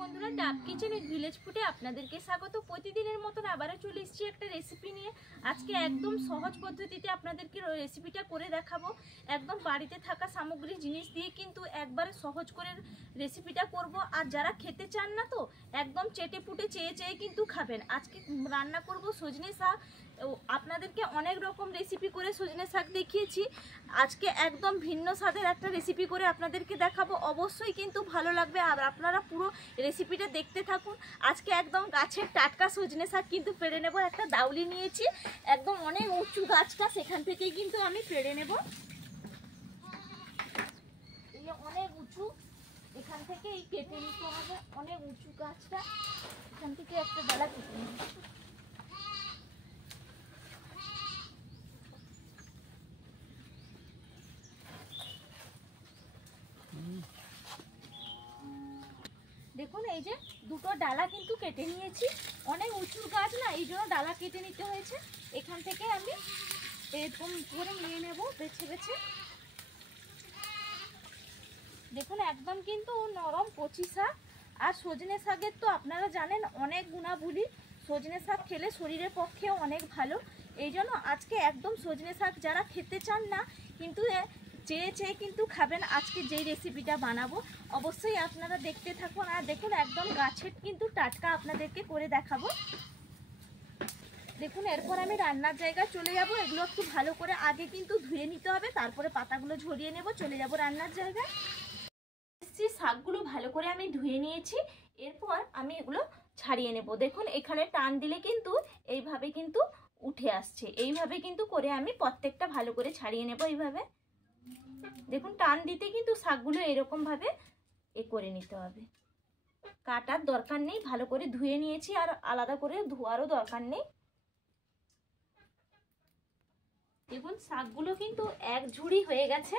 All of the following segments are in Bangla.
বন্ধুরা, ডাব কিচেন উইথ ভিলেজ ফুডে আপনাদেরকে স্বাগত। প্রতিদিনের মতন আবারও চলে এসেছি একটা রেসিপি নিয়ে। আজকে একদম সহজ পদ্ধতিতে আপনাদেরকে রেসিপিটা করে দেখাবো। একদম বাড়িতে থাকা সামগ্রী জিনিস দিয়ে কিন্তু একবারে সহজ করে রেসিপিটা করব। আর যারা খেতে চান না তো একদম চেটে পুটে চেয়ে চেয়ে কিন্তু খাবেন। আজকে রান্না করব সজনে শাক। আপনাদেরকে অনেক রকম রেসিপি করে সজনে শাক দেখিয়েছি, আজকে একদম ভিন্ন স্বাদের একটা রেসিপি করে আপনাদেরকে দেখাবো। অবশ্যই কিন্তু ভালো লাগবে আর আপনারা পুরো রেসিপিটা দেখতে থাকুন। আজকে একদম গাছের টাটকা সজনে শাক কিন্তু পেড়ে নেব। একটা দাউলি নিয়েছি, একদম অনেক উঁচু গাছটা, সেখান থেকেই কিন্তু আমি পেড়ে নেব। অনেক উঁচু, এখান থেকেই কেটে নিতে হবে। অনেক উঁচু গাছটা, এখান থেকে একটা ডালা কেটে নেব। দেখুন এই যে দুটো ডালা কিন্তু কেটে নিয়েছি। অনেক উঁচু গাছ না, এই জন্য ডালা কেটে নিতে হয়েছে। এখান থেকে আমি এরকম করে নিয়ে নেব বেছে বেছে। দেখুন একদম কিন্তু নরম কচি শাক। আর সজনে শাকের তো আপনারা জানেন অনেক গুণাবলী। সজনে শাক খেলে শরীরের পক্ষেও অনেক ভালো। এই জন্য আজকে একদম সজনে শাক যারা খেতে চান না কিন্তু চেয়ে চেয়ে কিন্তু খাবেন, আজকে যেই রেসিপিটা বানাবো অবশ্যই আপনারা দেখতে থাকুন। আর দেখুন একদম গাছের কিন্তু টাটকা আপনাদেরকে করে দেখাবো। দেখুন এরপর আমি রান্নার জায়গায় চলে যাব। এগুলো একটু ভালো করে আগে কিন্তু ধুয়ে নিতে হবে, তারপরে পাতাগুলো ঝরিয়ে নেব। চলে যাব রান্নার জায়গায়। শাকগুলো ভালো করে আমি ধুয়ে নিয়েছি, এরপর আমি এগুলো ছাড়িয়ে নেব। দেখুন এখানে টান দিলে কিন্তু এইভাবে কিন্তু উঠে আসছে। এইভাবে কিন্তু করে আমি প্রত্যেকটা ভালো করে ছাড়িয়ে নেব। এইভাবে দেখুন টান দিতে কিন্তু শাকগুলো এরকম ভাবে করে নিতে হবে। কাটার দরকার নেই, ভালো করে ধুয়ে নিয়েছি আর আলাদা করে ধোয়ারও দরকার নেই। দেখুন শাকগুলো কিন্তু এক ঝুড়ি হয়ে গেছে।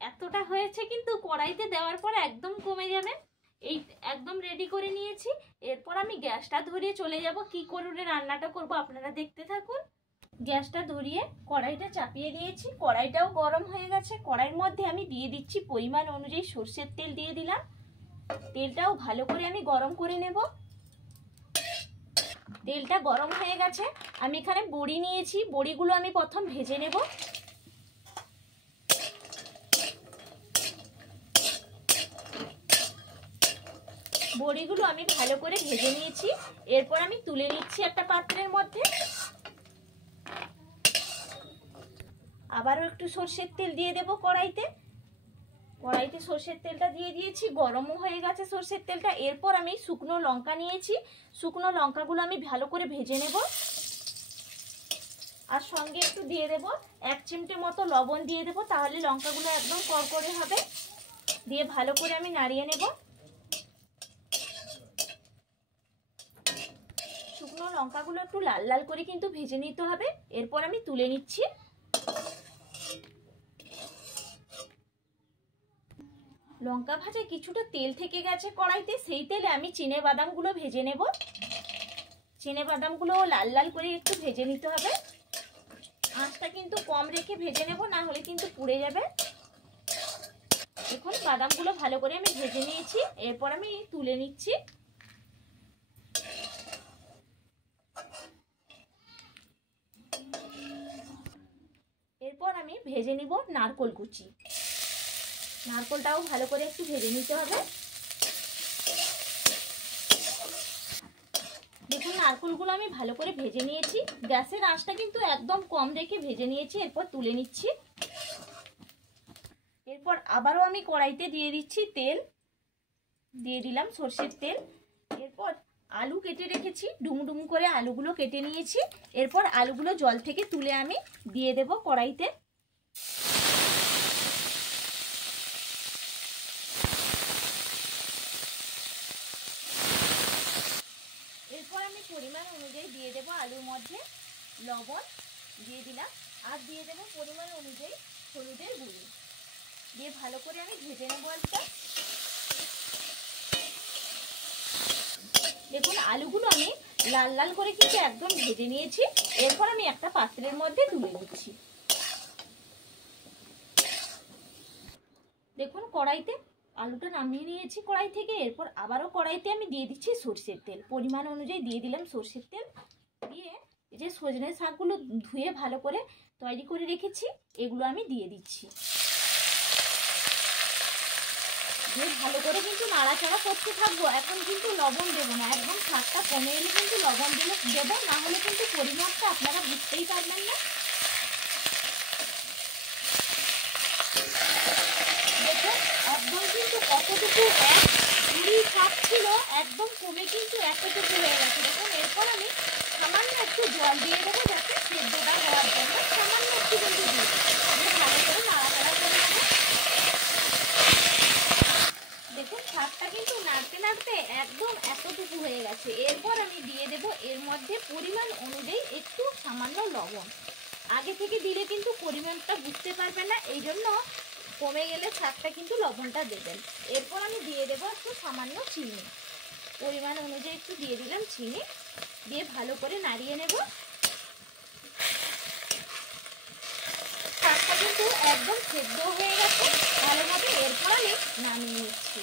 এতটা হয়েছে কিন্তু কড়াইতে দেওয়ার পর একদম কমে যাবে। এই একদম রেডি করে নিয়েছি। এরপর আমি গ্যাসটা ধরিয়ে চলে যাব কি করে রান্নাটা করব, আপনারা দেখতে থাকুন। গ্যাসটা ধরিয়ে কড়াইটা চাপিয়ে দিয়েছি। কড়াইটাও গরম হয়ে গেছে। কড়াইয়ের মধ্যে আমি দিয়ে দিচ্ছি পরিমাণ অনুযায়ী সরষের তেল দিয়ে দিলাম। তেলটাও ভালো করে আমি গরম করে নেব। তেলটা গরম হয়ে গেছে। আমি এখানে বড়ি নিয়েছি, বড়িগুলো আমি প্রথম ভেজে নেব। বড়িগুলো আমি ভালো করে ভেজে নিয়েছি। এরপর আমি তুলে নিচ্ছি একটা পাত্রের মধ্যে। আবারও একটু সরষের তেল দিয়ে দেব কড়াইতে। কড়াইতে সরষের তেলটা দিয়ে দিয়েছি, গরমও হয়ে গেছে সরষের তেলটা। এরপর আমি শুকনো লঙ্কা নিয়েছি, শুকনো লঙ্কাগুলো আমি ভালো করে ভেজে নেব। আর সঙ্গে একটু দিয়ে দেব 1 চিমটে মতো লবণ দিয়ে দেব, তাহলে লঙ্কাগুলো একদম করকরে হবে। দিয়ে ভালো করে আমি নাড়িয়ে নেব। শুকনো লঙ্কাগুলো একটু লাল লাল করে কিন্তু ভেজে নিতে হবে। এরপর আমি তুলে নিচ্ছি। লঙ্কা ভাজা কিছুটা তেল থেকে গেছে কড়াইতে, সেই তেলে আমি চিনে বাদামগুলো ভেজে নেব। চিনে বাদামগুলো লাল লাল করে একটু ভেজে নিতে হবে। আঁচটা কিন্তু কম রেখে ভেজে নেব, না হলে কিন্তু পুড়ে যাবে। দেখুন বাদামগুলো ভালো করে আমি ভেজে নিয়েছি। এরপর আমি তুলে নিচ্ছি। এরপর আমি ভেজে নিব নারকোল কুচি। নারকোলটাও ভালো করে একটু ভেজে নিতে হবে। দেখুন নারকোলগুলো আমি ভালো করে ভেজে নিয়েছি। গ্যাসের আঁচটা কিন্তু একদম কম রেখে ভেজে নিয়েছি। এরপর তুলে নিচ্ছি। এরপর আবারও আমি কড়াইতে দিয়ে দিচ্ছি তেল, দিয়ে দিলাম সরষের তেল। এরপর আলু কেটে রেখেছি, ডুমডুম করে আলুগুলো কেটে নিয়েছি। এরপর আলুগুলো জল থেকে তুলে আমি দিয়ে দেব কড়াইতে। এরপর আমি পরিমাণ অনুযায়ী দিয়ে দেব আলুর মধ্যে লবণ দিয়ে দিলাম, আর দিয়ে দেব পরিমাণ অনুযায়ী হলুদের গুঁড়ো। দিয়ে ভালো করে আমি ভেজে নেব আলুটা। দেখুন আলুগুলো আমি লাল লাল করে কিন্তু একদম ভেজে নিয়েছি। এরপর আমি একটা পাত্রের মধ্যে তুলে নিচ্ছি। দেখুন কড়াইতে আলুটা নামিয়ে নিয়েছি কড়াই থেকে। এরপর আবারও কড়াইতে আমি দিয়ে দিচ্ছি সরষের তেল, পরিমাণ অনুযায়ী দিয়ে দিলাম সরষের তেল। দিয়ে এই যে সজনে শাকগুলো ধুয়ে ভালো করে তৈরি করে রেখেছি এগুলো আমি দিয়ে দিচ্ছি। দিয়ে ভালো করে কিন্তু নাড়াচাড়া করতে থাকবো। এখন কিন্তু লবণ দেবো না, একদম শাকটা কমে এলে কিন্তু লবণ দিলে দেবো, না হলে কিন্তু পরিমাণটা আপনারা বুঝতেই পারবেন না। দেখুন একদম কিন্তু কতটুকু শাক ছিল একদম কমে কিন্তু এতটুকু হয়ে গেছে। দেখুন এরপর আমি সামান্য একটু জল দিয়ে দেবো যাতে সেদ্ধটা হওয়ার জন্য, সামান্য একটু কিন্তু দিয়ে ভালো করে নাড়াচাড়া করে নেবো। দেখুন শাকটা কিন্তু নাড়তে নাড়তে একদম এতটুকু হয়ে গেছে। এরপর আমি দিয়ে দেব এর মধ্যে পরিমাণ অনুযায়ী একটু সামান্য লবণ। আগে থেকে দিলে কিন্তু পরিমাণটা বুঝতে পারবেন না, এই জন্য কমে গেলে শাকটা কিন্তু লবণটা দেবেন। এরপর আমি দিয়ে দেবো একটু সামান্য চিনি, পরিমাণ অনুযায়ী একটু দিয়ে দিলাম চিনি। দিয়ে ভালো করে নাড়িয়ে নেব। শাকটা কিন্তু একদম সেদ্ধ হয়ে গেছে ভালোভাবে। এরপর আমি নামিয়ে নিচ্ছি।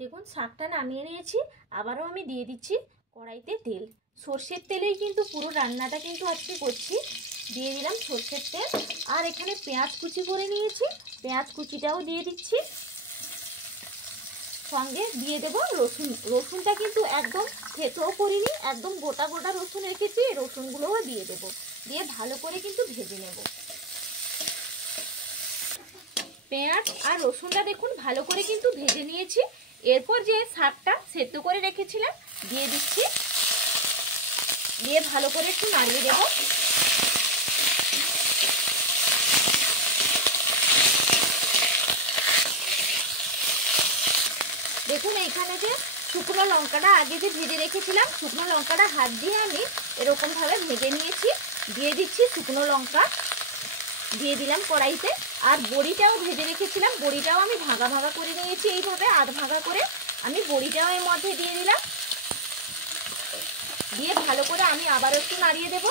দেখুন শাকটা নামিয়ে নিয়েছি। আবারও আমি দিয়ে দিচ্ছি কড়াইতে তেল। সর্ষের তেলেই কিন্তু পুরো রান্নাটা কিন্তু আজকে করছি। দিয়ে দিলাম সর্ষের তেল। আর এখানে পেঁয়াজ কুচি করে নিয়েছি, পেঁয়াজ কুচিটাও দিয়ে দিচ্ছি। সঙ্গে দিয়ে দেব রসুন। রসুনটা কিন্তু একদম থেতোও করিনি, একদম গোটা গোটা রসুন রেখেছি, রসুনগুলোও দিয়ে দেব। দিয়ে ভালো করে কিন্তু ভেজে নেব। পেঁয়াজ আর রসুনটা দেখুন ভালো করে কিন্তু ভেজে নিয়েছি। এরপর যে শাকটা সেদ্ধ করে রেখেছিলাম দিয়ে দিচ্ছি। দিয়ে ভালো করে একটু নাড়িয়ে দেব। দেখুন এইখানে যে শুকনো লঙ্কাটা আগে যে ভেজে রেখেছিলাম, শুকনো লঙ্কাটা হাত দিয়ে আমি এরকম ভাবে ভেজে নিয়েছি। দিয়ে দিচ্ছি শুকনো লঙ্কা, দিয়ে দিলাম কড়াইতে। আর বড়িটাও ভেজে রেখেছিলাম, বড়িটাও আমি ভাগা ভাগা করে নিয়েছি, এইভাবে আধ ভাগা করে আমি বড়িটাও এর মধ্যে দিয়ে দিলাম। দিয়ে ভালো করে আমি আবার একটু নাড়িয়ে দেব।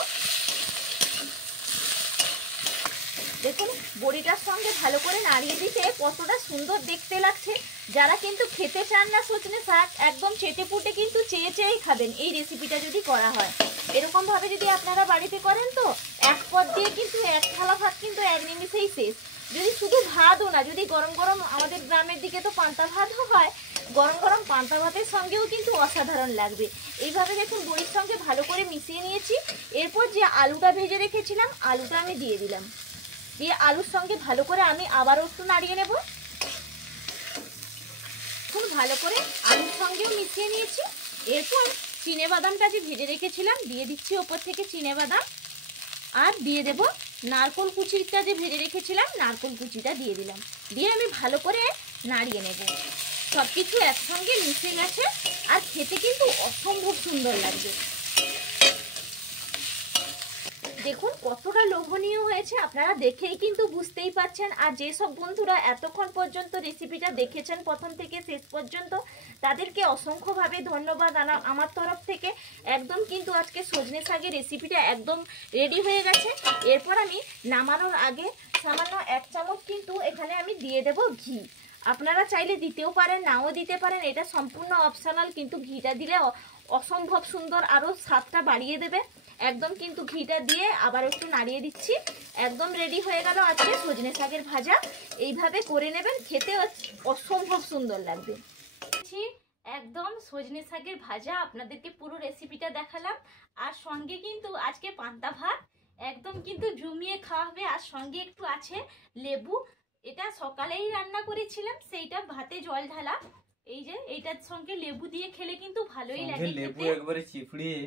দেখুন বড়িটার সঙ্গে ভালো করে নাড়িয়ে দিতে কতটা সুন্দর দেখতে লাগছে। যারা কিন্তু খেতে চান না সজনে শাক, একদম চেটে পুটে কিন্তু চেয়ে চেয়েই খাবেন এই রেসিপিটা যদি করা হয়। এরকম ভাবে যদি আপনারা বাড়িতে করেন তো এক পদ দিয়ে কিন্তু এক থালা ভাত কিন্তু এক নিমিষেই শেষ। যদি শুধু ভাতও না, যদি গরম গরম, আমাদের গ্রামের দিকে তো পান্তা ভাতও হয়, গরম গরম পান্তা ভাতের সঙ্গেও কিন্তু অসাধারণ লাগবে। এইভাবে দেখুন বড়ির সঙ্গে ভালো করে মিশিয়ে নিয়েছি। এরপর যে আলুটা ভেজে রেখেছিলাম আলুটা আমি দিয়ে দিলাম। দিয়ে আলুর সঙ্গে ভালো করে আমি আবারও একটু নাড়িয়ে নেব। খুব ভালো করে আলুর সঙ্গেও মিশিয়ে নিয়েছি। এরপর চিনেবাদামটা যে ভেজে রেখেছিলাম দিয়ে দিচ্ছি ওপর থেকে চিনেবাদাম। আর দিয়ে দেব নারকোল কুচিটা যে ভেজে রেখেছিলাম, নারকোল কুচিটা দিয়ে দিলাম। দিয়ে আমি ভালো করে নাড়িয়ে নেব। সব কিছু একসঙ্গে মিশে গেছে আর খেতে কিন্তু অসম্ভব সুন্দর লাগবে। দেখুন কতটা লোভনীয় হয়েছে, আপনারা দেখেই কিন্তু বুঝতেই পারছেন। আর যেসব বন্ধুরা এতক্ষণ পর্যন্ত রেসিপিটা দেখেছেন প্রথম থেকে শেষ পর্যন্ত, তাদেরকে অসংখ্যভাবে ধন্যবাদ আমার তরফ থেকে। একদম কিন্তু আজকে সজনে শাকের রেসিপিটা একদম রেডি হয়ে গেছে। এরপর আমি নামানোর আগে সামান্য 1 চামচ কিন্তু এখানে আমি দিয়ে দেব ঘি। আপনারা চাইলে দিতেও পারেন, নাও দিতে পারেন, এটা সম্পূর্ণ অপশনাল, কিন্তু ঘিটা দিলে অসম্ভব সুন্দর আরও স্বাদটা বাড়িয়ে দেবে। একদম কিন্তু ঘিটা দিয়ে আবার একটু নাড়িয়ে দিচ্ছি। একদম রেডি হয়ে গেল আজকে সজনে শাকের ভাজা। এইভাবে করে নেবেন, খেতে অসম্ভব সুন্দর লাগবে। একদম সজনে শাকের ভাজা আপনাদেরকে পুরো রেসিপিটা দেখালাম। আর সঙ্গে কিন্তু আজকে পান্তা ভাত একদম কিন্তু জমিয়ে খাওয়া হবে। আর সঙ্গে একটু আছে লেবু, এটা সকালেই রান্না করেছিলাম, সেইটা ভাতে জল ঢালা। এই যে এইটার সঙ্গে লেবু দিয়ে খেলে কিন্তু ভালোই লাগে। লেবু একবারে চিপড়িয়ে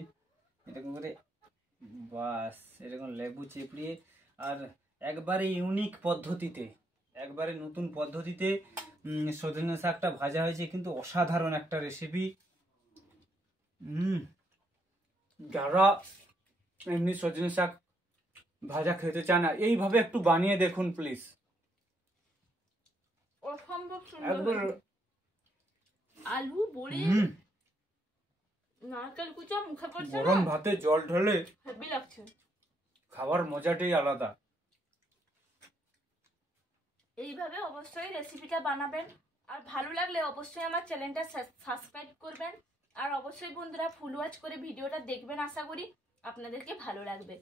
এরকম করে, বাস এরকম লেবু চিপড়িয়ে, আর একবারে ইউনিক পদ্ধতিতে, একবারে নতুন পদ্ধতিতে সজনে শাকটা ভাজা হয়েছে, কিন্তু অসাধারণ একটা রেসিপি। যারা এমনি সজনে শাক ভাজা খেতে চান না, এইভাবে একটু বানিয়ে দেখুন প্লিজ, অসম্ভব সুন্দর। আলু বড়ি নারকেল কুচা মুখে পড়ছে, গরম ভাতে জল ঢেলে হেভি লাগছে, খাবার মজাটাই আলাদা। এইভাবে অবশ্যই রেসিপিটা বানাবেন। আর ভালো লাগলে অবশ্যই আমার চ্যানেলটা সাবস্ক্রাইব করবেন। আর অবশ্যই বন্ধুরা ফুল ওয়াচ করে ভিডিওটা দেখবেন, আশা করি আপনাদেরকে ভালো লাগবে।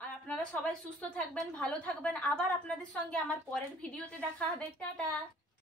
আর আপনারা সবাই সুস্থ থাকবেন, ভালো থাকবেন। আবার আপনাদের সঙ্গে আমার পরের ভিডিওতে দেখা হবে। টাটা।